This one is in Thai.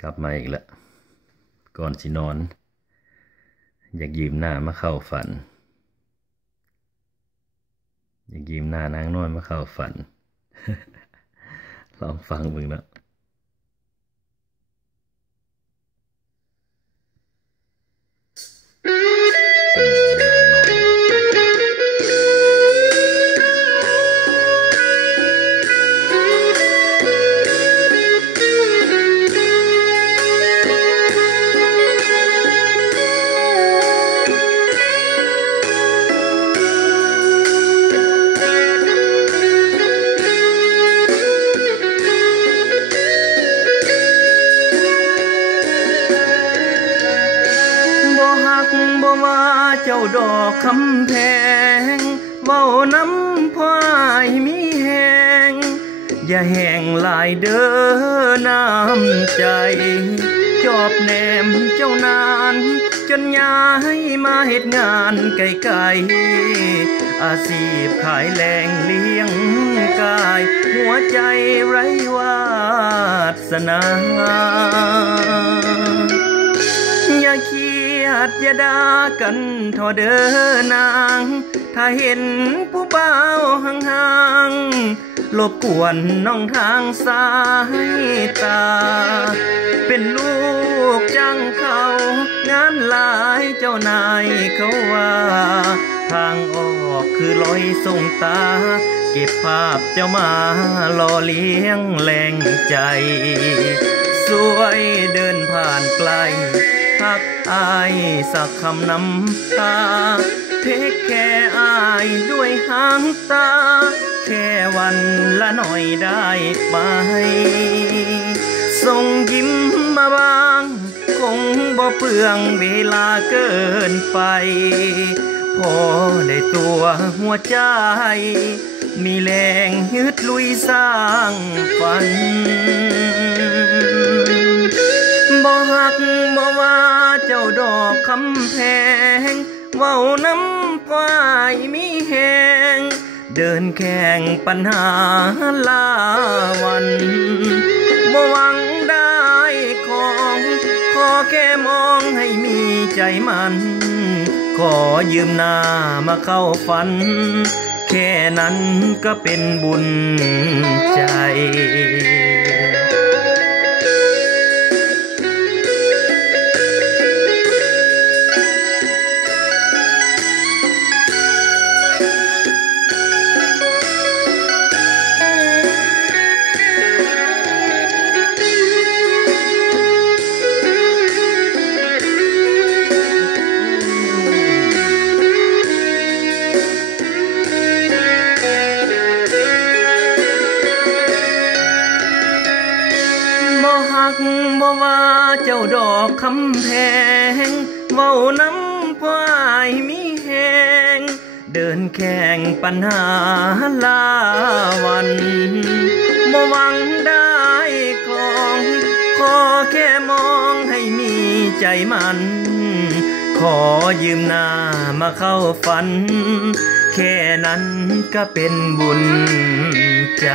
กลับมาอีกแล้วก่อนสินอนอยากยืมหน้ามาเข้าฝันอยากยืมหน้านางน้อยมาเข้าฝัน ลองฟังมึงนะบ่ว่าเจ้าดอกคำแพงเว้าน้ำพ่ายมีแหงอย่าแห้งลายเด้อน้ำใจจอบแนมเจ้านานจนย้ายมาเฮ็ดงานไกลๆอาชีพขายแรงเลี้ยงกายหัวใจไร้วาสนาอย่าอย่าด่ากันทอเด้อนางถ้าเห็นผู้บ่าวห่างๆรบกวนน้องทางสายตาเป็นลูกจ้างเขางานหลายเจ้านายเขาว่าทางออกคือลอยส่งตาเก็บภาพเจ้ามาหล่อเลี้ยงแรงใจสวยเดินผ่านไกลทักอายสักคำน้ำตาเทคแค่อายด้วยหางตาแค่วันละหน่อยได้ไปส่งยิ้มมาบางคงบ่เปลืองเวลาเกินไปพอได้ตัวหัวใจมีแรงฮึดลุยสร้างฝันบ่ฮักบ่ว่าเจ้าดอกคำแพงเว้าน้ำควายมีแหงเดินแข่งปัญหาลาวันบ่หวังได้ของขอแค่มองให้มีใจมันขอยืมหน้ามาเข้าฝันแค่นั้นก็เป็นบุญใจบ่ว่าเจ้าดอกคำแพงเว้าน้ำควายมีแหงเดินแข่งปัญหาลาวันบ่หวังได้ของขอแค่มองให้มีใจมันขอยืมหน้ามาเข้าฝันแค่นั้นก็เป็นบุญใจ